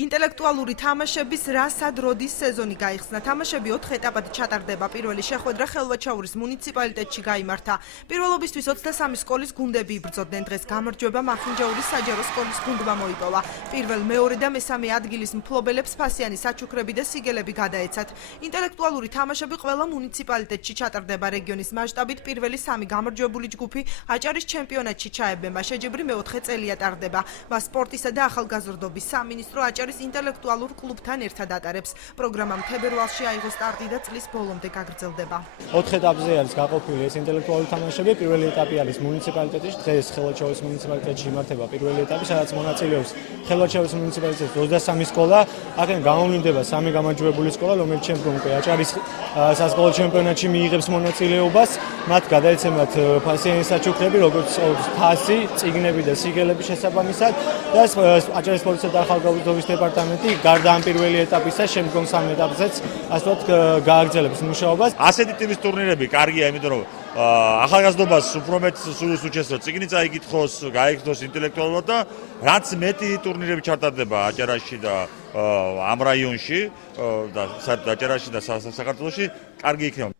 ინტელექტუალური თამაშების რასად როდის სეზონი გაიხსნა. თამაშები 4 ეტაპად ჩატარდება. პირველი შეხვედრა ხელვაჩაურის მუნიციპალიტეტში გაიმართა. პირველობისთვის 23 სკოლის გუნდები იბრძოდნენ. დღეს გამარჯვება მახინჯაურის საჯარო სკოლის გუნდმა მოიპოვა. პირველ, მეორე და მესამე ადგილის მფლობელებს ფასიანი საჩუქრები და სიგელები გადაეცათ. ინტელექტუალური თამაშები ყველა მუნიციპალიტეტში ჩატარდება. რეგიონის მასშტაბით პირველი 3 გამარჯვებული ჯგუფი აჭარის ჩემპიონატში ჩაებება. შეჯიბრი მეოთხე წელია ტარდება. მას სპორტისა და ახალგაზრდობის სამინისტრო აჭარის ინტელექტუალურ კლუბთან ერთად ატარებს. პროგრამამ თებერვალში აიღო სტარტი და წლის ბოლომდე გაგრძელდება. 4 ეტაპზე არის გაყოფილი ეს ინტელექტუალური თამაშები. პირველი ეტაპი არის მუნიციპალიტეტში, დღეს ხელვაჩაურის მუნიციპალიტეტში იმართება პირველი ეტაპი, სადაც მონაწილეობს ხელვაჩაურის მუნიციპალიტეტის 23 სკოლა. აქედან გამოვლინდება 3 გამარჯვებული სკოლა, რომელიც შემდგომ უკვე აჭარის სასკოლო ჩემპიონატში მიიღებს მონაწილეობას. მათ გადაეცემათ ფასიანი საჩუქრები, როგორც თასი, წიგნები და სიგელები შესაბამისად და აჭარის სპორტისა და ახალგაზრდობის დეპარტამენტი გარდა ამ პირველი ეტაპისა შემდგომ 3 ეტაპზეც ასე ვთქვათ გააგრძელებს მუშაობას. ასეთი ტიპის ტურნირები კარგია, იმიტომ რომ ახალგაზრდობას უფრო მეტ სულს უჩენს, რომ წიგნი წაიკითხოს, გაიგრძნოს ინტელექტუალურად და რაც მეტი ტურნირები ჩატარდება აჭარაში და ამ რაიონში და საერთოდ აჭარაში და საქართველოში, კარგი იქნება.